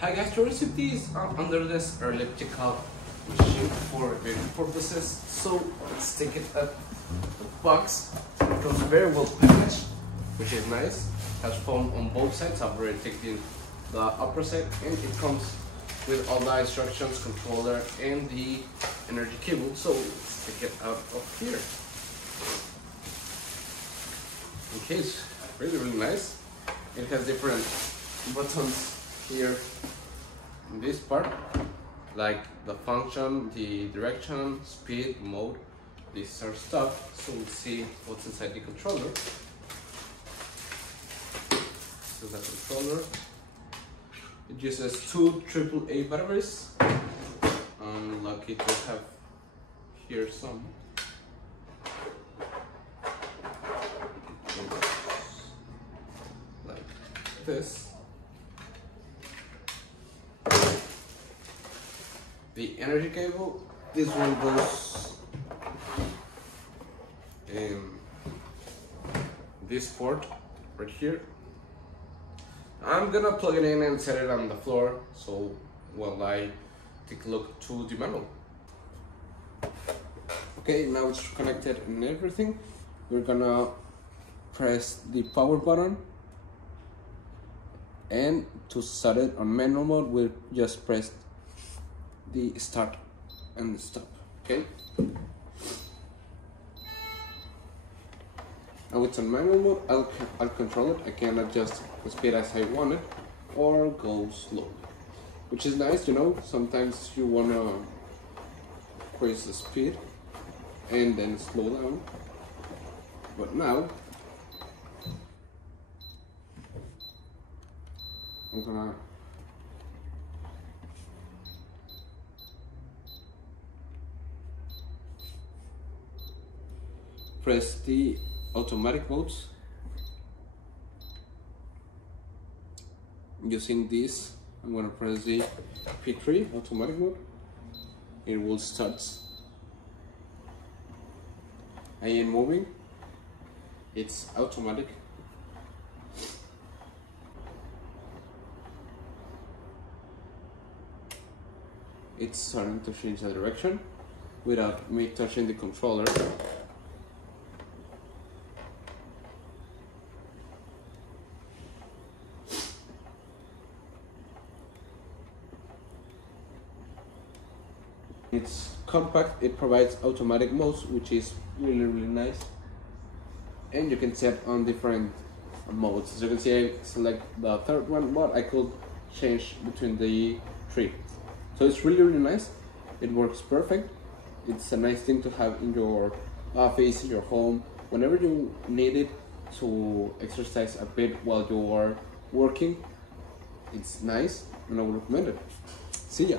Hi guys, to receive these under this elliptical machine for repair purposes. So let's take it up the box. It comes very well packaged, which is nice. Has foam on both sides. I've already taken the upper side, and it comes with all the instructions, controller, and the energy cable. So let's take it out of here. Okay, it's really nice. It has different buttons here in this part, like the function, the direction, speed, mode. These are stuff. So let's see what's inside the controller. This is the controller. It uses two AAA batteries. I'm lucky to have here some. Like this. The energy cable, this one goes in this port right here. I'm gonna plug it in and set it on the floor so while I take a look to the manual. Okay, now it's connected and everything. We're gonna press the power button, and to set it on manual mode, we'll just press the start and stop. Okay, now it's on manual mode. I'll control it. I can adjust the speed as I want it or go slow, which is nice, you know. Sometimes you wanna increase the speed and then slow down, but now I'm gonna press the automatic modes. Using this, I'm going to press the P3 automatic mode. It will start. I am moving. It's automatic. It's starting to change the direction without me touching the controller. It's compact. It provides automatic modes, which is really nice, and you can set on different modes. As you can see, I select the third one, but I could change between the three. So it's really nice. It works perfect. It's a nice thing to have in your office, in your home, whenever you need it to exercise a bit while you are working. It's nice, and I would recommend it. See ya.